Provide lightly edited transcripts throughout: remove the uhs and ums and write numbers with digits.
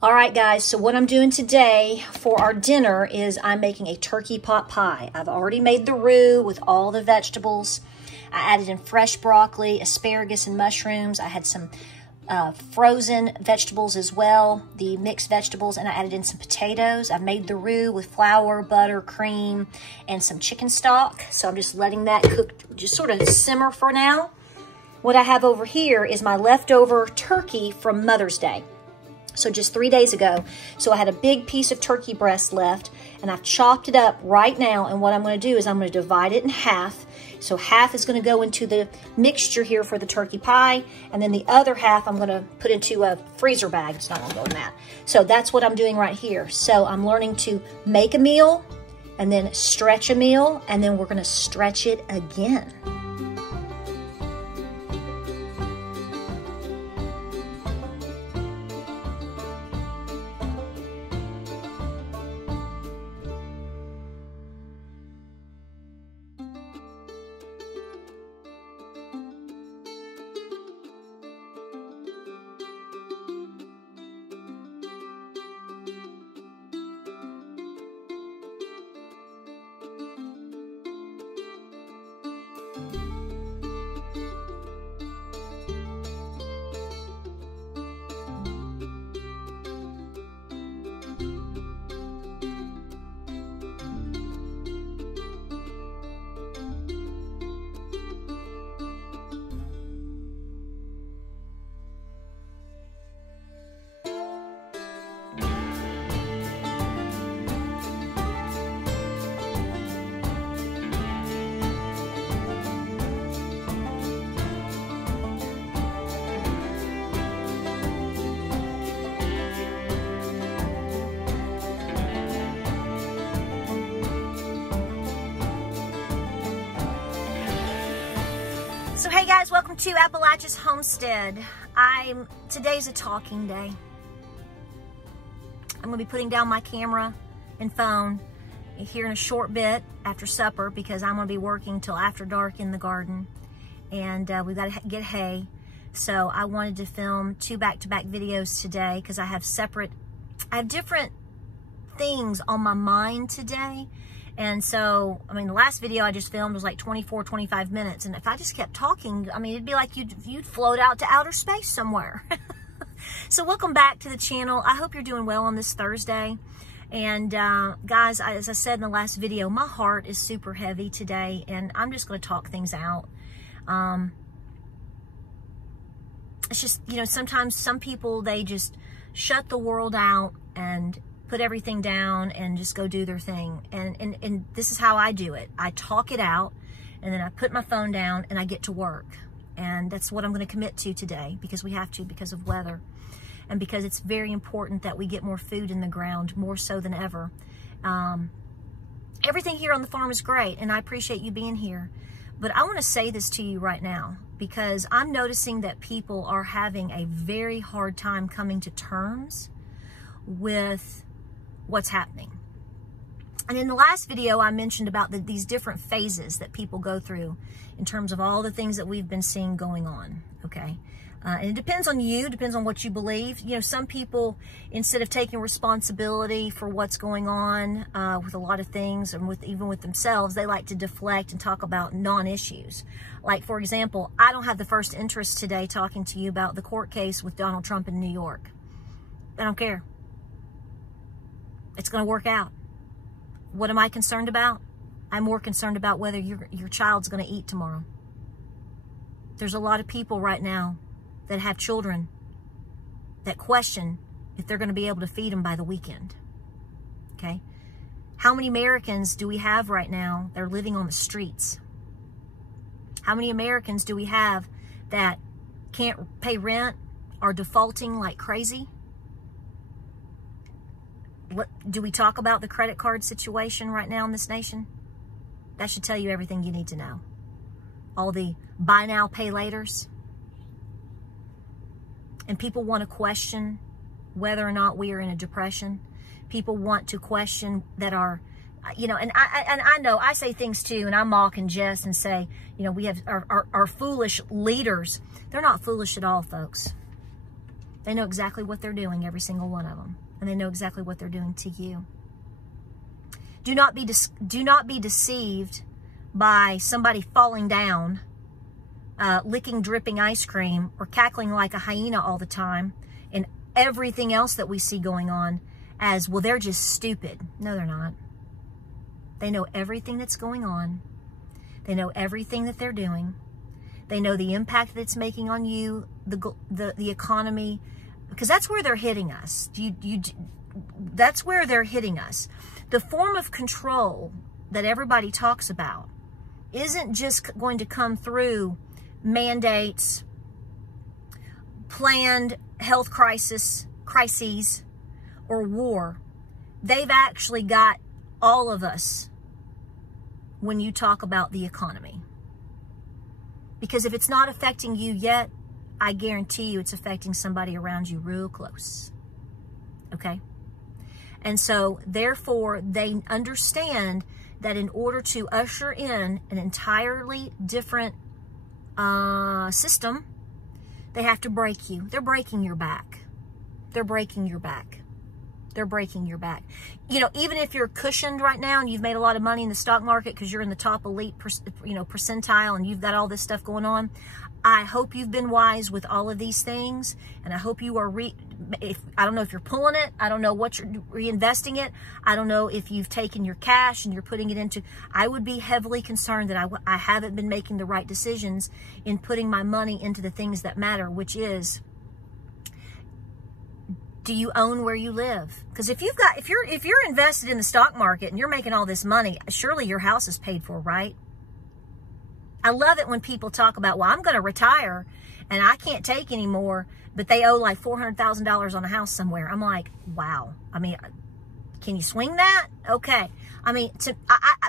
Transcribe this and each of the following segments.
All right, guys, so what I'm doing today for our dinner is I'm making a turkey pot pie. I've already made the roux with all the vegetables. I added in fresh broccoli, asparagus, and mushrooms. I had some frozen vegetables as well, the mixed vegetables, and I added in some potatoes. I've made the roux with flour, butter, cream, and some chicken stock. So I'm just letting that cook, just sort of simmer for now. What I have over here is my leftover turkey from Mother's Day. So just 3 days ago. So I had a big piece of turkey breast left, and I've chopped it up right now. And what I'm going to do is I'm going to divide it in half. So half is going to go into the mixture here for the turkey pie, and then the other half I'm going to put into a freezer bag. It's not going to go in that. So that's what I'm doing right here. So I'm learning to make a meal, and then stretch a meal, and then we're going to stretch it again. So hey guys, welcome to Appalachia's Homestead. Today's a talking day. I'm gonna be putting down my camera and phone here in a short bit after supper because I'm gonna be working till after dark in the garden, and we've got to get hay. So I wanted to film 2 back-to-back videos today because I have different things on my mind today. And so, I mean, the last video I just filmed was like 24, 25 minutes. And if I just kept talking, I mean, it'd be like you'd float out to outer space somewhere. So welcome back to the channel. I hope you're doing well on this Thursday. And guys, as I said in the last video, my heart is super heavy today. And I'm just going to talk things out. It's just, you know, sometimes some people, they just shut the world out and put everything down and just go do their thing. And this is how I do it. I talk it out, and then I put my phone down and I get to work. And that's what I'm going to commit to today because we have to, because of weather. And because it's very important that we get more food in the ground, more so than ever. Everything here on the farm is great, and I appreciate you being here. But I want to say this to you right now because I'm noticing that people are having a very hard time coming to terms with what's happening. And in the last video, I mentioned about these different phases that people go through in terms of all the things that we've been seeing going on, okay? And it depends on you, depends on what you believe. You know, some people, instead of taking responsibility for what's going on with a lot of things and even with themselves, they like to deflect and talk about non-issues. Like, for example, I don't have the first interest today talking to you about the court case with Donald Trump in New York. I don't care. It's going to work out. What am I concerned about? I'm more concerned about whether your child's going to eat tomorrow. There's a lot of people right now that have children that question if they're going to be able to feed them by the weekend. Okay? How many Americans do we have right now that are living on the streets? How many Americans do we have that can't pay rent, are defaulting like crazy? Do we talk about the credit card situation right now in this nation? That should tell you everything you need to know. All the buy now, pay laters. And people want to question whether or not we are in a depression. People want to question that our, you know, and I know I say things too, and I mock and jest and say, you know, we have our foolish leaders. They're not foolish at all, folks. They know exactly what they're doing, every single one of them. And they know exactly what they're doing to you. Do not be deceived by somebody falling down, licking dripping ice cream, or cackling like a hyena all the time, and everything else that we see going on as, well, they're just stupid. No, they're not. They know everything that's going on. They know everything that they're doing. They know the impact that it's making on you, the economy, because that's where they're hitting us. That's where they're hitting us. The form of control that everybody talks about isn't just going to come through mandates, planned health crises, or war. They've actually got all of us when you talk about the economy. Because if it's not affecting you yet, I guarantee you it's affecting somebody around you real close. Okay? And so, therefore, they understand that in order to usher in an entirely different system, they have to break you. They're breaking your back. They're breaking your back. They're breaking your back. You know, even if you're cushioned right now and you've made a lot of money in the stock market because you're in the top elite, percentile, and you've got all this stuff going on, I hope you've been wise with all of these things, and I hope you are I don't know if you're pulling it. I don't know what you're reinvesting it. I don't know if you've taken your cash and you're putting it into. I would be heavily concerned that I haven't been making the right decisions in putting my money into the things that matter, which is, do you own where you live? Because if you're invested in the stock market and you're making all this money, surely your house is paid for, right? I love it when people talk about, well, I'm going to retire and I can't take any more, but they owe like $400,000 on a house somewhere. I'm like, wow. I mean, can you swing that? Okay. I mean,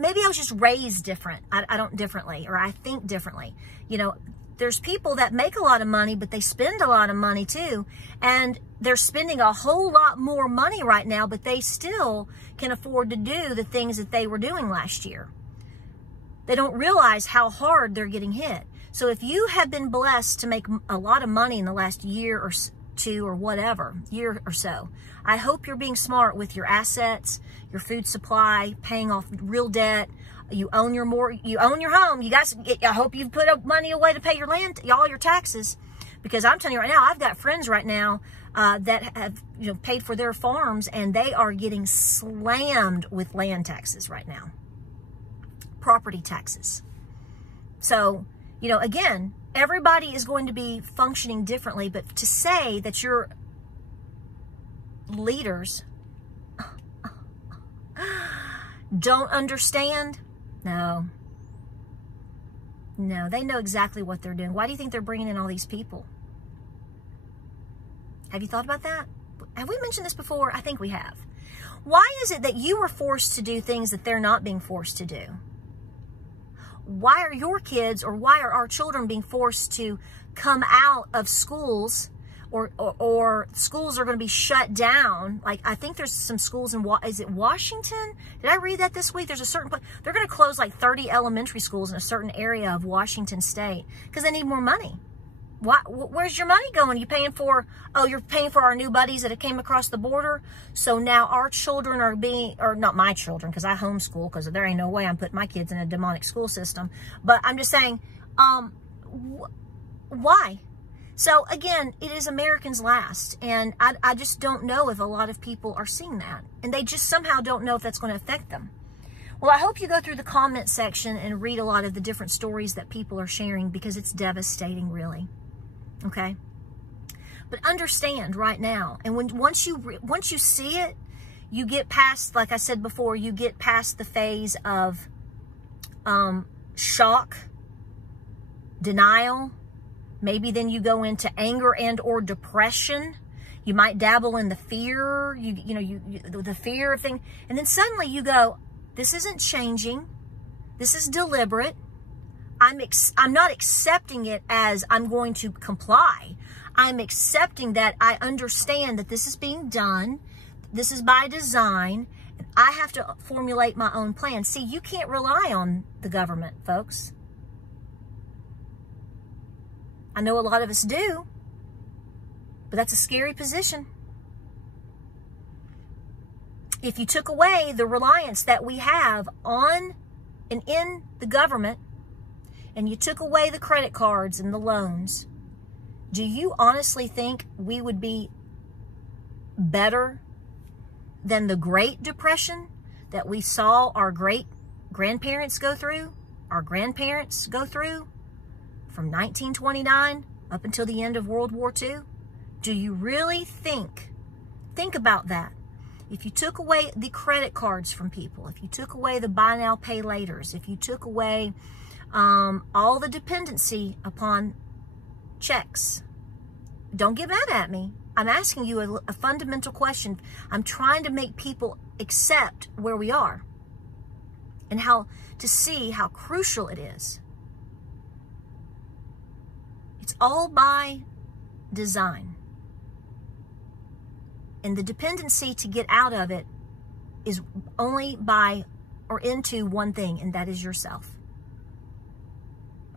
maybe I was just raised different. I don't differently, or I think differently. You know, there's people that make a lot of money, but they spend a lot of money too. And they're spending a whole lot more money right now, but they still can afford to do the things that they were doing last year. They don't realize how hard they're getting hit. So if you have been blessed to make a lot of money in the last year or two or whatever, year or so, I hope you're being smart with your assets, your food supply, paying off real debt. You own your home. You guys, I hope you've put up money away to pay your all your taxes. Because I'm telling you right now, I've got friends right now that have paid for their farms, and they are getting slammed with land taxes right now. Property taxes. So, again, everybody is going to be functioning differently, but to say that your leaders don't understand, no, they know exactly what they're doing. Why do you think they're bringing in all these people? Have you thought about that? Have we mentioned this before? I think we have. Why is it that you are forced to do things that they're not being forced to do? Why are your kids, or why are our children being forced to come out of schools, or schools are going to be shut down? Like, I think there's some schools in, is it Washington? Did I read that this week? There's a certain place, they're going to close like 30 elementary schools in a certain area of Washington state because they need more money. Where's your money going? You're paying for our new buddies that have came across the border. So now our children are or not my children, because I homeschool, because there ain't no way I'm putting my kids in a demonic school system. But I'm just saying, why? So again, it is Americans last. And I just don't know if a lot of people are seeing that. And they just somehow don't know if that's going to affect them. Well, I hope you go through the comment section and read a lot of the different stories that people are sharing, because it's devastating, really. Okay, but understand right now, and once you see it, you get past, like I said before, you get past the phase of shock, denial. Maybe then you go into anger and or depression. You might dabble in the fear, the fear of things, and then suddenly you go, this isn't changing. This is deliberate. I'm not accepting it as I'm going to comply. I'm accepting that I understand that this is being done. This is by design. And I have to formulate my own plan. See, you can't rely on the government, folks. I know a lot of us do. But that's a scary position. If you took away the reliance that we have on and in the government, and you took away the credit cards and the loans, do you honestly think we would be better than the Great Depression that we saw our great-grandparents go through, our grandparents go through from 1929 up until the end of World War II? Do you really think about that? If you took away the credit cards from people, if you took away the buy now, pay laters, if you took away all the dependency upon checks, don't get mad at me. I'm asking you a fundamental question. I'm trying to make people accept where we are and how to see how crucial it is. It's all by design. And the dependency to get out of it is only by or into one thing, and that is yourself.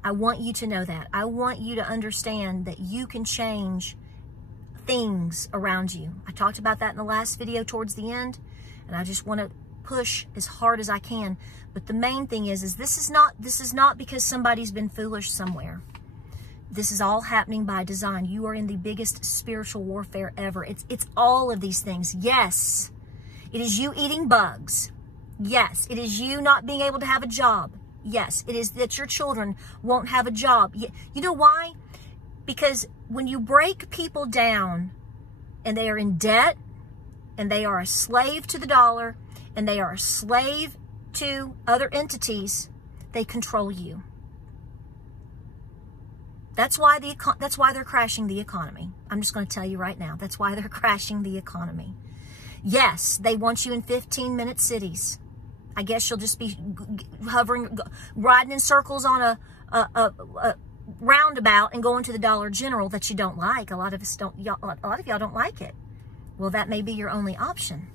I want you to know that. I want you to understand that you can change things around you. I talked about that in the last video towards the end, and I just want to push as hard as I can. But the main thing is this is not because somebody's been foolish somewhere. This is all happening by design. You are in the biggest spiritual warfare ever. It's all of these things. Yes, it is you eating bugs. Yes, it is you not being able to have a job. Yes, it is that your children won't have a job. You know why? Because when you break people down and they are in debt and they are a slave to the dollar and they are a slave to other entities, they control you. That's why they're crashing the economy. I'm just going to tell you right now. That's why they're crashing the economy. Yes, they want you in 15-minute cities. I guess you'll just be hovering, riding in circles on a roundabout and going to the Dollar General that you don't like. A lot of y'all don't like it. Well, that may be your only option.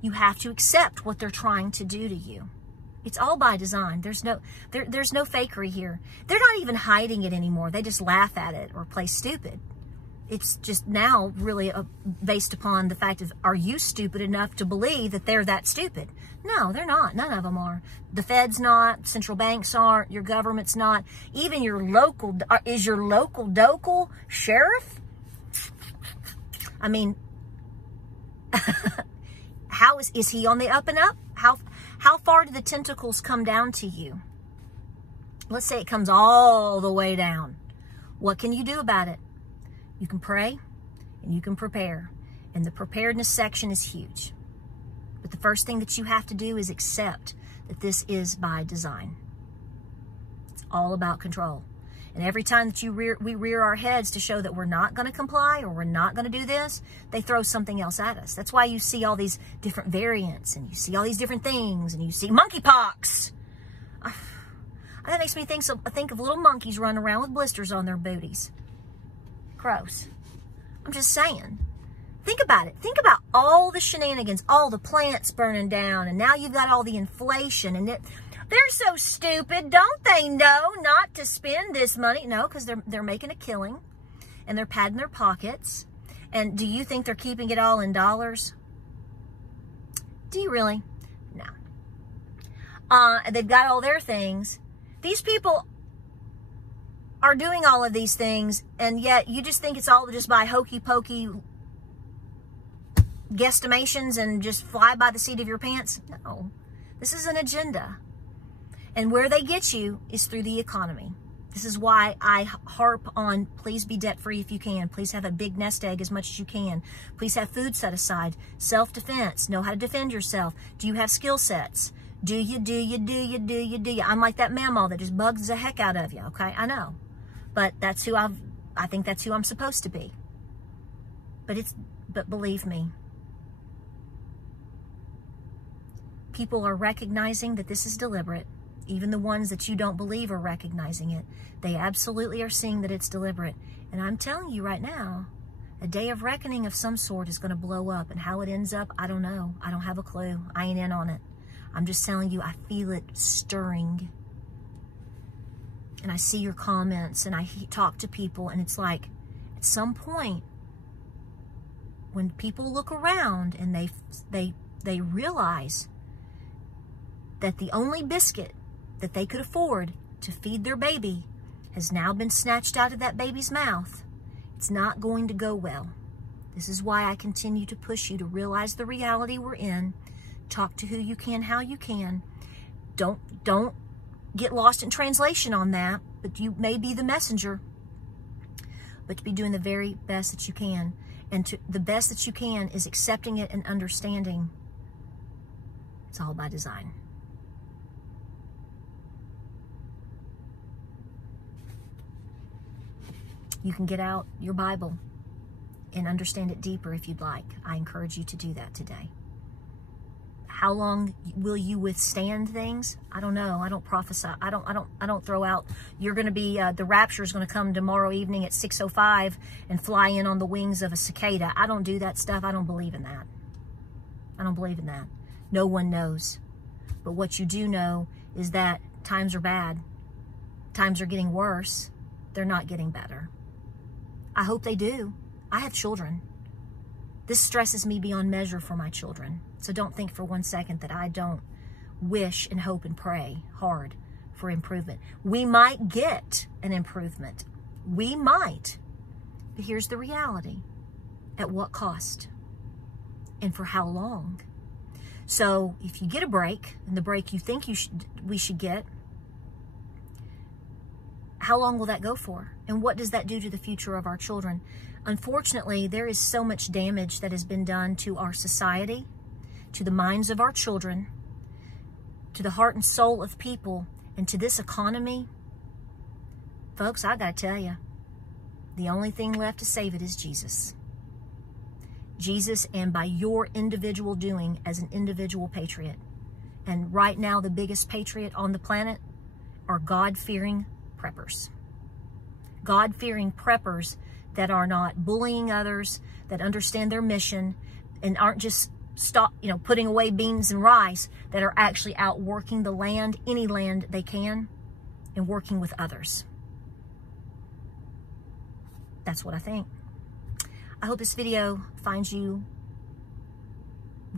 You have to accept what they're trying to do to you. It's all by design. There's no fakery here. They're not even hiding it anymore. They just laugh at it or play stupid. It's just now really based upon the fact of, are you stupid enough to believe that they're that stupid? No, they're not. None of them are. The Fed's not. Central banks aren't. Your government's not. Even your local, is your local sheriff? I mean, how is he on the up and up? How far do the tentacles come down to you? Let's say it comes all the way down. What can you do about it? You can pray and you can prepare. And the preparedness section is huge. But the first thing that you have to do is accept that this is by design. It's all about control. And every time that we rear our heads to show that we're not going to comply or we're not going to do this, they throw something else at us. That's why you see all these different variants and you see all these different things and you see monkeypox. That makes me think of little monkeys running around with blisters on their booties. Gross. I'm just saying. Think about it. Think about all the shenanigans, all the plants burning down, and now you've got all the inflation, and they're so stupid. Don't they know not to spend this money? No, because they're making a killing, and they're padding their pockets. And do you think they're keeping it all in dollars? Do you really? No. They've got all their things. These people are doing all of these things, and yet you just think it's all just by hokey pokey guesstimations and just fly by the seat of your pants. No, this is an agenda, and where they get you is through the economy. This is why I harp on, please be debt free if you can. Please have a big nest egg as much as you can. Please have food set aside. Self-defense. Know how to defend yourself. Do you have skill sets? Do you? I'm like that mammal that just bugs the heck out of you. Okay, I know. But that's who I think that's who I'm supposed to be. But believe me, people are recognizing that this is deliberate. Even the ones that you don't believe are recognizing it. They absolutely are seeing that it's deliberate. And I'm telling you right now, a day of reckoning of some sort is going to blow up. And how it ends up, I don't know. I don't have a clue. I ain't in on it. I'm just telling you, I feel it stirring. And I see your comments and I talk to people, and it's like, at some point, when people look around and they realize that the only biscuit that they could afford to feed their baby has now been snatched out of that baby's mouth, it's not going to go well. This is why I continue to push you to realize the reality we're in. Talk to who you can, how you can. Don't get lost in translation on that, but you may be the messenger. But to be doing the very best that you can. And the best that you can is accepting it and understanding it's all by design. You can get out your Bible and understand it deeper if you'd like. I encourage you to do that today. How long will you withstand things? I don't know. I don't prophesy. I don't throw out, you're going to be, the rapture is going to come tomorrow evening at 6:05 and fly in on the wings of a cicada. I don't do that stuff. I don't believe in that. I don't believe in that. No one knows. But what you do know is that times are bad. Times are getting worse. They're not getting better. I hope they do. I have children. This stresses me beyond measure for my children. So don't think for one second that I don't wish and hope and pray hard for improvement. We might get an improvement. We might. But here's the reality. At what cost? And for how long? So if you get a break, and the break you think we should get, how long will that go for? And what does that do to the future of our children? Unfortunately, there is so much damage that has been done to our society, to the minds of our children, to the heart and soul of people, and to this economy. Folks, I gotta tell you, the only thing left to save it is Jesus. Jesus, and by your individual doing as an individual patriot. And right now, the biggest patriot on the planet are God-fearing preppers. God-fearing preppers that are not bullying others, that understand their mission, and aren't just putting away beans and rice, that are actually out working the land, any land they can, and working with others. That's what I think. I hope this video finds you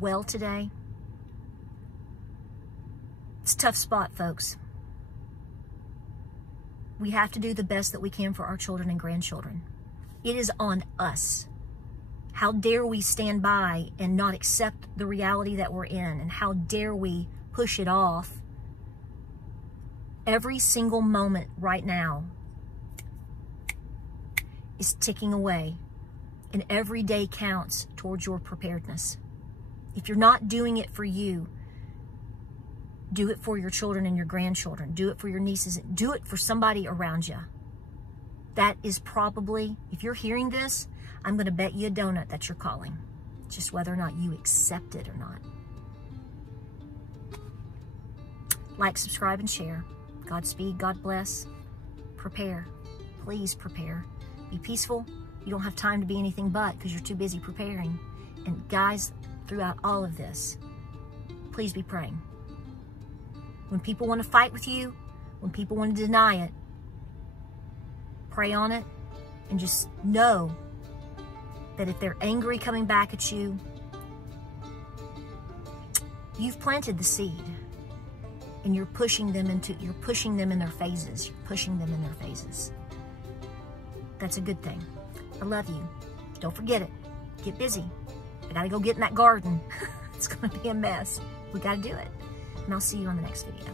well today. It's a tough spot, folks. We have to do the best that we can for our children and grandchildren. It is on us. How dare we stand by and not accept the reality that we're in? And how dare we push it off? Every single moment right now is ticking away. And every day counts towards your preparedness. If you're not doing it for you, do it for your children and your grandchildren. Do it for your nieces. Do it for somebody around you. That is probably, if you're hearing this, I'm going to bet you a donut that you're calling. Just whether or not you accept it or not. Like, subscribe, and share. Godspeed. God bless. Prepare. Please prepare. Be peaceful. You don't have time to be anything but because you're too busy preparing. And guys, throughout all of this, please be praying. When people want to fight with you, when people want to deny it, pray on it and just know that if they're angry coming back at you, you've planted the seed and you're pushing them in their phases. You're pushing them in their phases. That's a good thing. I love you. Don't forget it. Get busy. I gotta go get in that garden. It's gonna be a mess. We gotta do it. And I'll see you on the next video.